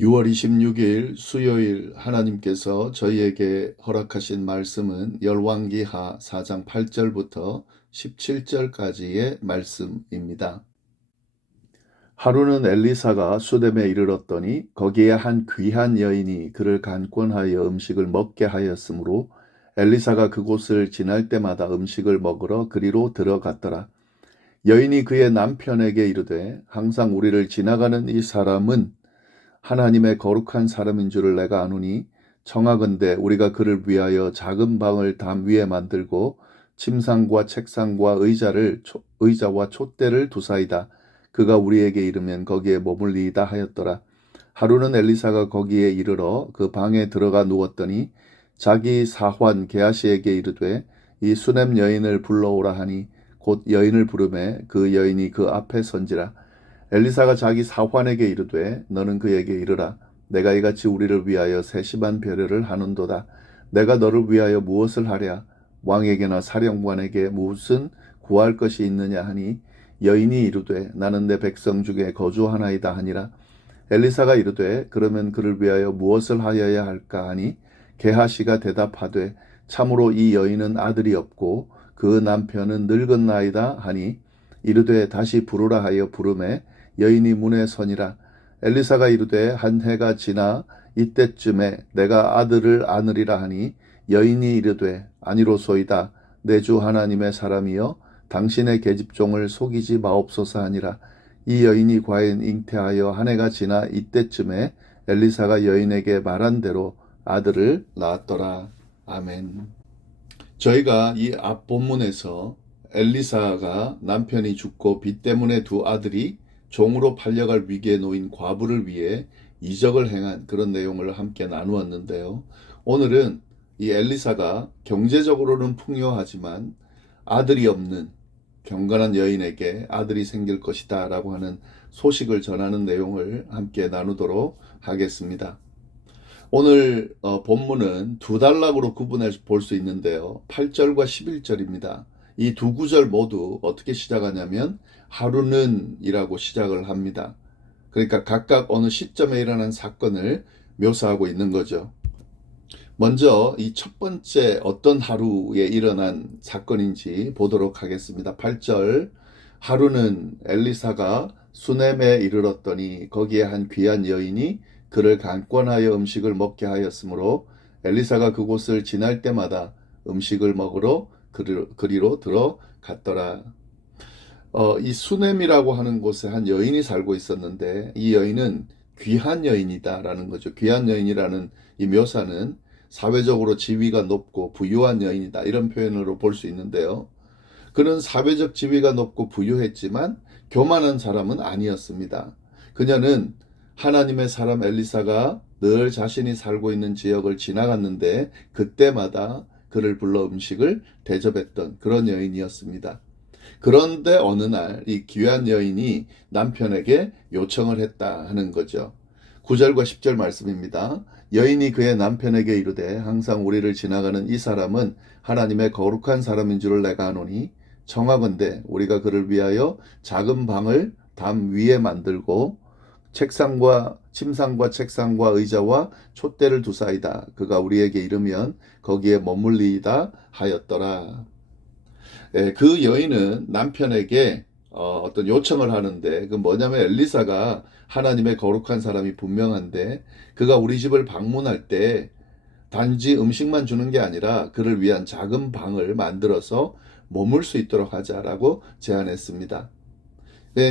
6월 26일 수요일 하나님께서 저희에게 허락하신 말씀은 열왕기하 4장 8절부터 17절까지의 말씀입니다. 하루는 엘리사가 수뎀에 이르렀더니 거기에 한 귀한 여인이 그를 간권하여 음식을 먹게 하였으므로 엘리사가 그곳을 지날 때마다 음식을 먹으러 그리로 들어갔더라. 여인이 그의 남편에게 이르되 항상 우리를 지나가는 이 사람은 하나님의 거룩한 사람인 줄을 내가 아노니 청하건대 우리가 그를 위하여 작은 방을 담 위에 만들고 침상과 책상과 의자와 촛대를 두사이다. 그가 우리에게 이르면 거기에 머물리이다 하였더라. 하루는 엘리사가 거기에 이르러 그 방에 들어가 누웠더니 자기 사환 게하시에게 이르되 이 수넴 여인을 불러오라 하니 곧 여인을 부르매 그 여인이 그 앞에 선지라. 엘리사가 자기 사환에게 이르되 너는 그에게 이르라. 내가 이같이 우리를 위하여 세심한 배려를 하는도다. 내가 너를 위하여 무엇을 하랴? 왕에게나 사령관에게 무슨 구할 것이 있느냐 하니 여인이 이르되 나는 내 백성 중에 거주하나이다 하니라. 엘리사가 이르되 그러면 그를 위하여 무엇을 하여야 할까 하니 게하시가 대답하되 참으로 이 여인은 아들이 없고 그 남편은 늙은 나이다 하니 이르되 다시 부르라 하여 부르매 여인이 문에 서니라. 엘리사가 이르되 한 해가 지나 이때쯤에 내가 아들을 안으리라 하니 여인이 이르되 아니로소이다. 내 주 하나님의 사람이여 당신의 계집종을 속이지 마옵소서 하니라. 이 여인이 과연 잉태하여 한 해가 지나 이때쯤에 엘리사가 여인에게 말한 대로 아들을 낳았더라. 아멘. 저희가 이 앞 본문에서 엘리사가 남편이 죽고 빚 때문에 두 아들이 종으로 팔려갈 위기에 놓인 과부를 위해 이적을 행한 그런 내용을 함께 나누었는데요. 오늘은 이 엘리사가 경제적으로는 풍요하지만 아들이 없는 경건한 여인에게 아들이 생길 것이다 라고 하는 소식을 전하는 내용을 함께 나누도록 하겠습니다. 오늘 본문은 두 단락으로 구분해 볼 수 있는데요. 8절과 11절입니다. 이 두 구절 모두 어떻게 시작하냐면 하루는 이라고 시작을 합니다. 그러니까 각각 어느 시점에 일어난 사건을 묘사하고 있는 거죠. 먼저 이 첫 번째 어떤 하루에 일어난 사건인지 보도록 하겠습니다. 8절 하루는 엘리사가 수넴에 이르렀더니 거기에 한 귀한 여인이 그를 간권하여 음식을 먹게 하였으므로 엘리사가 그곳을 지날 때마다 음식을 먹으러 그리로 들어갔더라. 이 수넴이라고 하는 곳에 한 여인이 살고 있었는데 이 여인은 귀한 여인이다라는 거죠. 귀한 여인이라는 이 묘사는 사회적으로 지위가 높고 부유한 여인이다 이런 표현으로 볼 수 있는데요. 그는 사회적 지위가 높고 부유했지만 교만한 사람은 아니었습니다. 그녀는 하나님의 사람 엘리사가 늘 자신이 살고 있는 지역을 지나갔는데 그때마다 그를 불러 음식을 대접했던 그런 여인이었습니다. 그런데 어느 날 이 귀한 여인이 남편에게 요청을 했다 하는 거죠. 9절과 10절 말씀입니다. 여인이 그의 남편에게 이르되 항상 우리를 지나가는 이 사람은 하나님의 거룩한 사람인 줄을 내가 아노니 청하건대 우리가 그를 위하여 작은 방을 담 위에 만들고 침상과 책상과 의자와 촛대를 두사이다. 그가 우리에게 이르면 거기에 머물리이다 하였더라. 그 여인은 남편에게 어떤 요청을 하는데 그 뭐냐면 엘리사가 하나님의 거룩한 사람이 분명한데 그가 우리 집을 방문할 때 단지 음식만 주는 게 아니라 그를 위한 작은 방을 만들어서 머물 수 있도록 하자라고 제안했습니다.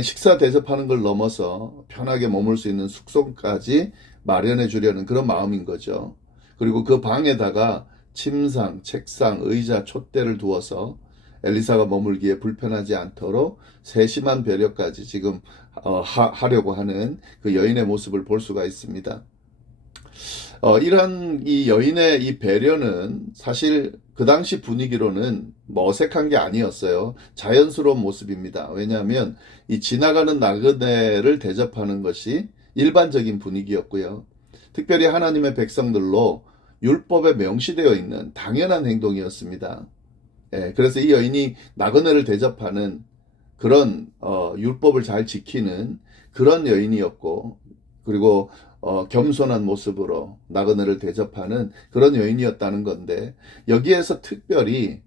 식사 대접하는 걸 넘어서 편하게 머물 수 있는 숙소까지 마련해 주려는 그런 마음인 거죠. 그리고 그 방에다가 침상, 책상, 의자, 촛대를 두어서 엘리사가 머물기에 불편하지 않도록 세심한 배려까지 지금 하려고 하는 그 여인의 모습을 볼 수가 있습니다. 이러한 이 여인의 이 배려는 사실 그 당시 분위기로는 뭐 어색한 게 아니었어요. 자연스러운 모습입니다. 왜냐하면 이 지나가는 나그네를 대접하는 것이 일반적인 분위기였고요. 특별히 하나님의 백성들로 율법에 명시되어 있는 당연한 행동이었습니다. 그래서 이 여인이 나그네를 대접하는 그런 율법을 잘 지키는 그런 여인이었고 그리고 겸손한 모습으로 나그네를 대접하는 그런 여인이었다는 건데, 여기에서 특별히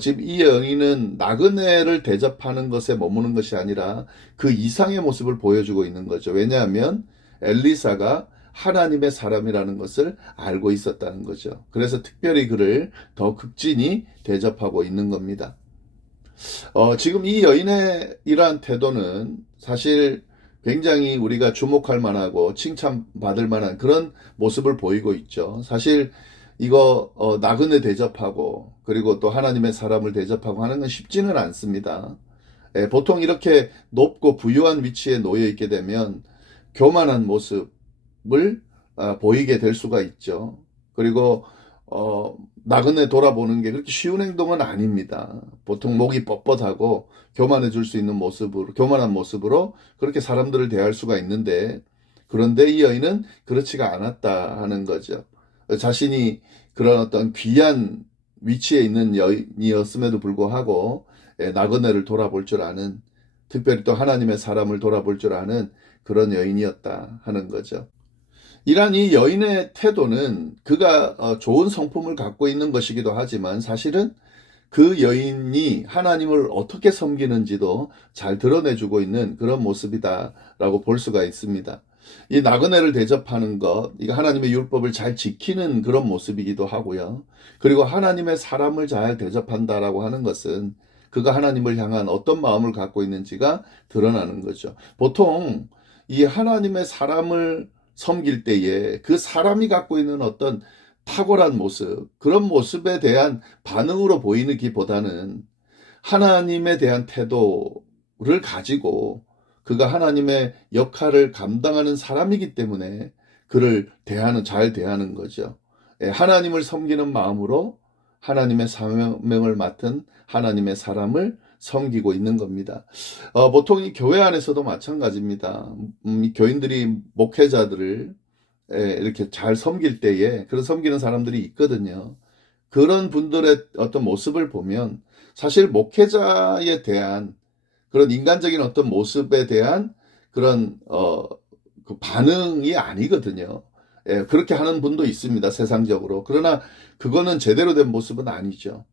지금 이 여인은 나그네를 대접하는 것에 머무는 것이 아니라 그 이상의 모습을 보여주고 있는 거죠. 왜냐하면 엘리사가 하나님의 사람이라는 것을 알고 있었다는 거죠. 그래서 특별히 그를 더 극진히 대접하고 있는 겁니다. 지금 이 여인의 이러한 태도는 사실 굉장히 우리가 주목할 만하고 칭찬받을 만한 그런 모습을 보이고 있죠. 사실 이거 나그네 대접하고 그리고 또 하나님의 사람을 대접하고 하는 건 쉽지는 않습니다. 보통 이렇게 높고 부유한 위치에 놓여 있게 되면 교만한 모습을 보이게 될 수가 있죠. 그리고 나그네 돌아보는 게 그렇게 쉬운 행동은 아닙니다. 보통 목이 뻣뻣하고 교만해질 수 있는 모습으로, 교만한 모습으로 그렇게 사람들을 대할 수가 있는데, 그런데 이 여인은 그렇지가 않았다 하는 거죠. 자신이 그런 어떤 귀한 위치에 있는 여인이었음에도 불구하고 나그네를 돌아볼 줄 아는, 특별히 또 하나님의 사람을 돌아볼 줄 아는 그런 여인이었다 하는 거죠. 이란 이 여인의 태도는 그가 좋은 성품을 갖고 있는 것이기도 하지만 사실은 그 여인이 하나님을 어떻게 섬기는지도 잘 드러내주고 있는 그런 모습이다라고 볼 수가 있습니다. 이 나그네를 대접하는 것, 이거 하나님의 율법을 잘 지키는 그런 모습이기도 하고요. 그리고 하나님의 사람을 잘 대접한다라고 하는 것은 그가 하나님을 향한 어떤 마음을 갖고 있는지가 드러나는 거죠. 보통 이 하나님의 사람을 섬길 때에 그 사람이 갖고 있는 어떤 탁월한 모습, 그런 모습에 대한 반응으로 보이기보다는 하나님에 대한 태도를 가지고 그가 하나님의 역할을 감당하는 사람이기 때문에 그를 잘 대하는 거죠. 하나님을 섬기는 마음으로 하나님의 사명을 맡은 하나님의 사람을 섬기고 있는 겁니다. 보통 이 교회 안에서도 마찬가지입니다. 이 교인들이 목회자들을 이렇게 잘 섬길 때에 그런 섬기는 사람들이 있거든요. 그런 분들의 어떤 모습을 보면 사실 목회자에 대한 그런 인간적인 어떤 모습에 대한 그런 그 반응이 아니거든요. 그렇게 하는 분도 있습니다. 세상적으로. 그러나 그거는 제대로 된 모습은 아니죠.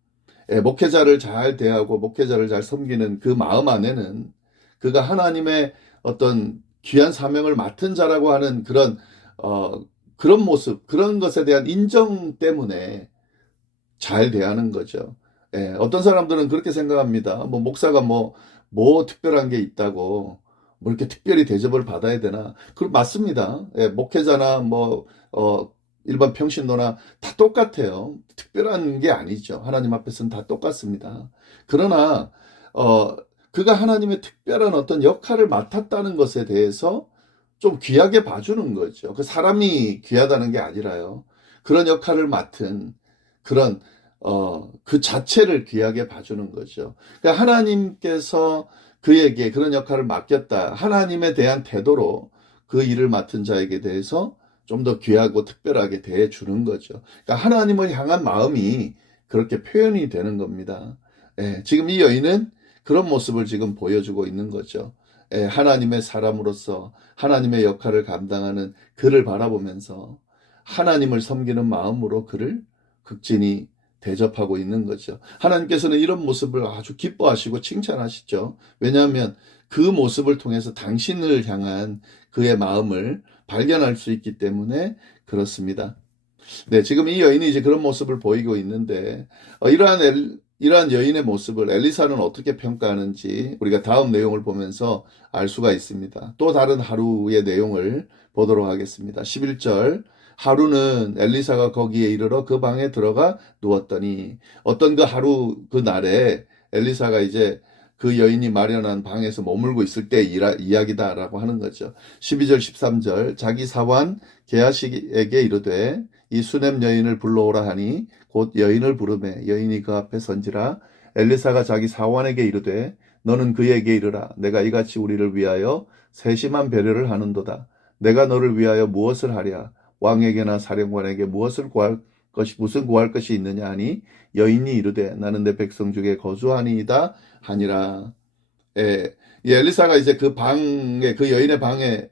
목회자를 잘 대하고 목회자를 잘 섬기는 그 마음 안에는 그가 하나님의 어떤 귀한 사명을 맡은 자라고 하는 그런 모습, 그런 것에 대한 인정 때문에 잘 대하는 거죠. 어떤 사람들은 그렇게 생각합니다. 뭐 목사가 뭐 특별한 게 있다고 뭐 이렇게 특별히 대접을 받아야 되나? 그 맞습니다. 목회자나 일반 평신도나 다 똑같아요. 특별한 게 아니죠. 하나님 앞에서는 다 똑같습니다. 그러나 그가 하나님의 특별한 어떤 역할을 맡았다는 것에 대해서 좀 귀하게 봐주는 거죠. 그 사람이 귀하다는 게 아니라요. 그런 역할을 맡은 그런 그 자체를 귀하게 봐주는 거죠. 그러니까 하나님께서 그에게 그런 역할을 맡겼다. 하나님에 대한 태도로 그 일을 맡은 자에게 대해서 좀 더 귀하고 특별하게 대해주는 거죠. 그러니까 하나님을 향한 마음이 그렇게 표현이 되는 겁니다. 지금 이 여인은 그런 모습을 지금 보여주고 있는 거죠. 하나님의 사람으로서 하나님의 역할을 감당하는 그를 바라보면서 하나님을 섬기는 마음으로 그를 극진히 대접하고 있는 거죠. 하나님께서는 이런 모습을 아주 기뻐하시고 칭찬하시죠. 왜냐하면 그 모습을 통해서 당신을 향한 그의 마음을 발견할 수 있기 때문에 그렇습니다. 네, 지금 이 여인이 이제 그런 모습을 보이고 있는데, 이러한 여인의 모습을 엘리사는 어떻게 평가하는지 우리가 다음 내용을 보면서 알 수가 있습니다. 또 다른 하루의 내용을 보도록 하겠습니다. 11절. 하루는 엘리사가 거기에 이르러 그 방에 들어가 누웠더니, 어떤 그 하루 그 날에 엘리사가 이제 그 여인이 마련한 방에서 머물고 있을 때 이야기다라고 하는 거죠. 12절 13절. 자기 사환 게하시에게 이르되 이 수넴 여인을 불러오라 하니 곧 여인을 부르매 여인이 그 앞에 선지라. 엘리사가 자기 사환에게 이르되 너는 그에게 이르라. 내가 이같이 우리를 위하여 세심한 배려를 하는도다. 내가 너를 위하여 무엇을 하랴? 왕에게나 사령관에게 무슨 구할 것이 있느냐 하니 여인이 이르되 나는 내 백성 중에 거주하니이다 하니라. 이 엘리사가 이제 그 여인의 방에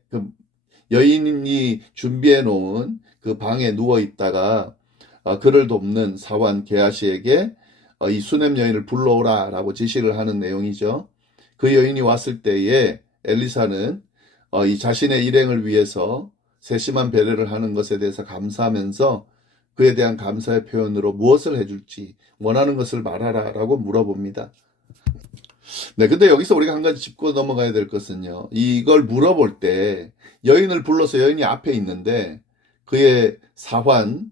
여인이 준비해 놓은 그 방에 누워 있다가 그를 돕는 사환 게하시에게 이 수냄 여인을 불러오라라고 지시를 하는 내용이죠. 그 여인이 왔을 때에 엘리사는 이 자신의 일행을 위해서 세심한 배려를 하는 것에 대해서 감사하면서 그에 대한 감사의 표현으로 무엇을 해줄지 원하는 것을 말하라라고 물어봅니다. 네, 근데 여기서 우리가 한 가지 짚고 넘어가야 될 것은요. 이걸 물어볼 때 여인을 불러서 여인이 앞에 있는데 그의 사환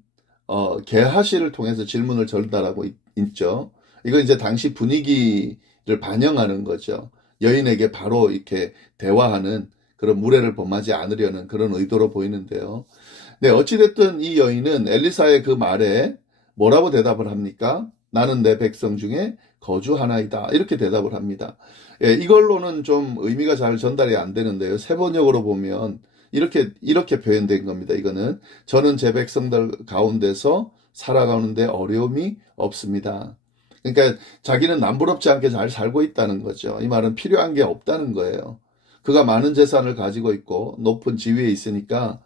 게하시를 통해서 질문을 전달하고 있죠. 이건 이제 당시 분위기를 반영하는 거죠. 여인에게 바로 이렇게 대화하는 그런 무례를 범하지 않으려는 그런 의도로 보이는데요. 네, 어찌됐든 이 여인은 엘리사의 그 말에 뭐라고 대답을 합니까? 나는 내 백성 중에 거주하나이다. 이렇게 대답을 합니다. 예, 이걸로는 좀 의미가 잘 전달이 안 되는데요. 세번역으로 보면 이렇게 표현된 겁니다. 이거는 저는 제 백성들 가운데서 살아가는데 어려움이 없습니다. 그러니까 자기는 남부럽지 않게 잘 살고 있다는 거죠. 이 말은 필요한 게 없다는 거예요. 그가 많은 재산을 가지고 있고 높은 지위에 있으니까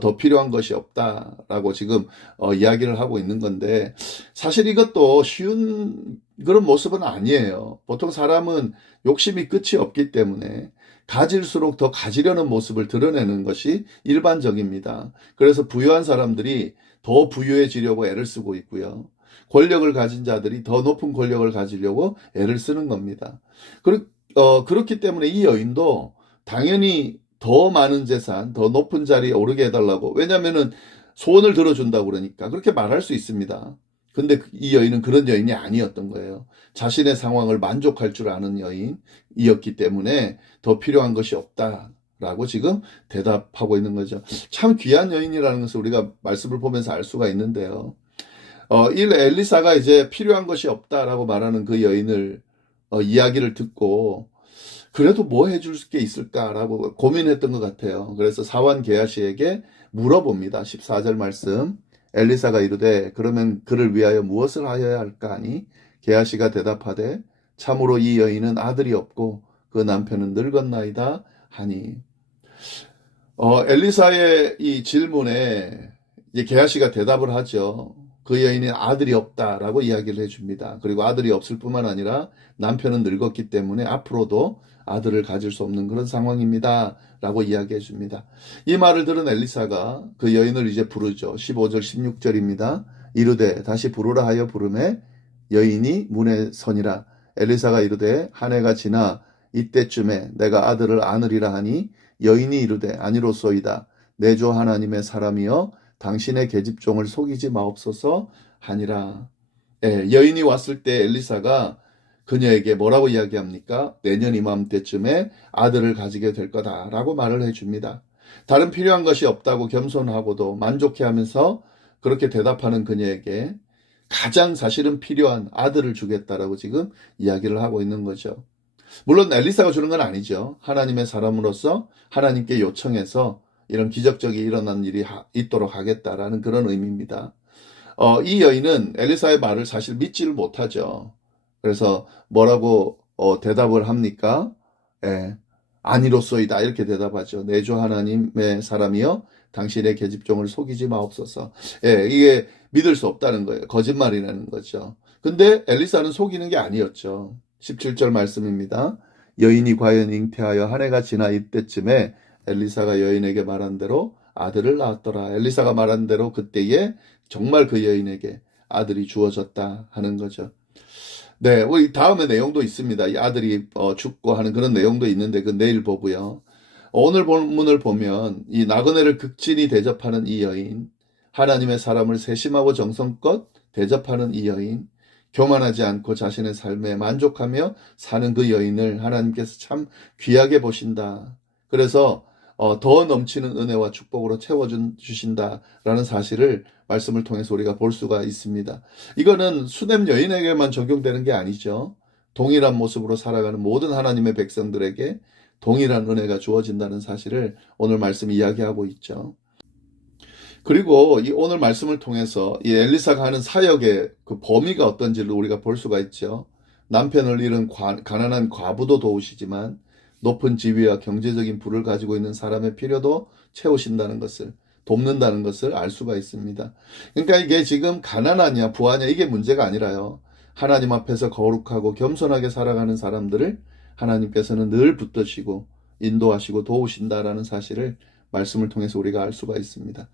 더 필요한 것이 없다라고 지금 이야기를 하고 있는 건데 사실 이것도 쉬운 그런 모습은 아니에요. 보통 사람은 욕심이 끝이 없기 때문에 가질수록 더 가지려는 모습을 드러내는 것이 일반적입니다. 그래서 부유한 사람들이 더 부유해지려고 애를 쓰고 있고요. 권력을 가진 자들이 더 높은 권력을 가지려고 애를 쓰는 겁니다. 그렇기 때문에 이 여인도 당연히 더 많은 재산, 더 높은 자리에 오르게 해달라고. 왜냐면은 소원을 들어준다고 그러니까 그렇게 말할 수 있습니다. 근데 이 여인은 그런 여인이 아니었던 거예요. 자신의 상황을 만족할 줄 아는 여인이었기 때문에 더 필요한 것이 없다라고 지금 대답하고 있는 거죠. 참 귀한 여인이라는 것을 우리가 말씀을 보면서 알 수가 있는데요. 엘리사가 이제 필요한 것이 없다라고 말하는 그 여인을 이야기를 듣고 그래도 뭐 해줄 게 있을까라고 고민했던 것 같아요. 그래서 사환 게하시에게 물어봅니다. 14절 말씀. 엘리사가 이르되 그러면 그를 위하여 무엇을 하여야 할까 하니 게하시가 대답하되 참으로 이 여인은 아들이 없고 그 남편은 늙었나이다 하니 엘리사의 이 질문에 이제 게하시가 대답을 하죠. 그 여인은 아들이 없다라고 이야기를 해줍니다. 그리고 아들이 없을 뿐만 아니라 남편은 늙었기 때문에 앞으로도 아들을 가질 수 없는 그런 상황입니다. 라고 이야기해 줍니다. 이 말을 들은 엘리사가 그 여인을 이제 부르죠. 15절 16절입니다. 이르되 다시 부르라 하여 부르매 여인이 문에 서니라. 엘리사가 이르되 한 해가 지나 이때쯤에 내가 아들을 안으리라 하니 여인이 이르되 아니로소이다. 내 주 하나님의 사람이여 당신의 계집종을 속이지 마옵소서 하니라. 예, 여인이 왔을 때 엘리사가 그녀에게 뭐라고 이야기합니까? 내년 이맘때쯤에 아들을 가지게 될 거다라고 말을 해줍니다. 다른 필요한 것이 없다고 겸손하고도 만족해하면서 그렇게 대답하는 그녀에게 가장 사실은 필요한 아들을 주겠다라고 지금 이야기를 하고 있는 거죠. 물론 엘리사가 주는 건 아니죠. 하나님의 사람으로서 하나님께 요청해서 이런 기적적이 일어난 일이 있도록 하겠다라는 그런 의미입니다. 이 여인은 엘리사의 말을 사실 믿지를 못하죠. 그래서 뭐라고 대답을 합니까? 예, 아니로소이다 이렇게 대답하죠. 내 주 하나님의 사람이여 당신의 계집종을 속이지 마옵소서. 예, 이게 믿을 수 없다는 거예요. 거짓말이라는 거죠. 근데 엘리사는 속이는 게 아니었죠. 17절 말씀입니다. 여인이 과연 잉태하여 한 해가 지나 이때쯤에 엘리사가 여인에게 말한 대로 아들을 낳았더라. 엘리사가 말한 대로 그때에 정말 그 여인에게 아들이 주어졌다 하는 거죠. 네, 우리 다음에 내용도 있습니다. 이 아들이 죽고 하는 그런 내용도 있는데 그 내일 보고요. 오늘 본문을 보면 이 나그네를 극진히 대접하는 이 여인, 하나님의 사람을 세심하고 정성껏 대접하는 이 여인, 교만하지 않고 자신의 삶에 만족하며 사는 그 여인을 하나님께서 참 귀하게 보신다. 그래서 더 넘치는 은혜와 축복으로 채워주신다라는 사실을 말씀을 통해서 우리가 볼 수가 있습니다. 이거는 수냄 여인에게만 적용되는 게 아니죠. 동일한 모습으로 살아가는 모든 하나님의 백성들에게 동일한 은혜가 주어진다는 사실을 오늘 말씀 이야기하고 있죠. 그리고 이 오늘 말씀을 통해서 이 엘리사가 하는 사역의 그 범위가 어떤지를 우리가 볼 수가 있죠. 남편을 잃은 가난한 과부도 도우시지만 높은 지위와 경제적인 부를 가지고 있는 사람의 필요도 채우신다는 것을, 돕는다는 것을 알 수가 있습니다. 그러니까 이게 지금 가난하냐 부하냐 이게 문제가 아니라요. 하나님 앞에서 거룩하고 겸손하게 살아가는 사람들을 하나님께서는 늘 붙드시고 인도하시고 도우신다라는 사실을 말씀을 통해서 우리가 알 수가 있습니다.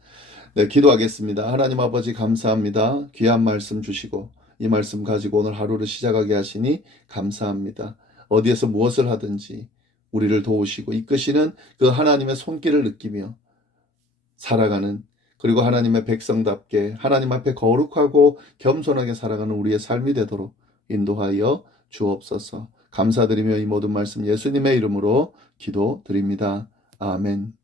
네, 기도하겠습니다. 하나님 아버지 감사합니다. 귀한 말씀 주시고 이 말씀 가지고 오늘 하루를 시작하게 하시니 감사합니다. 어디에서 무엇을 하든지 우리를 도우시고 이끄시는 그 하나님의 손길을 느끼며 살아가는, 그리고 하나님의 백성답게 하나님 앞에 거룩하고 겸손하게 살아가는 우리의 삶이 되도록 인도하여 주옵소서. 감사드리며 이 모든 말씀 예수님의 이름으로 기도드립니다. 아멘.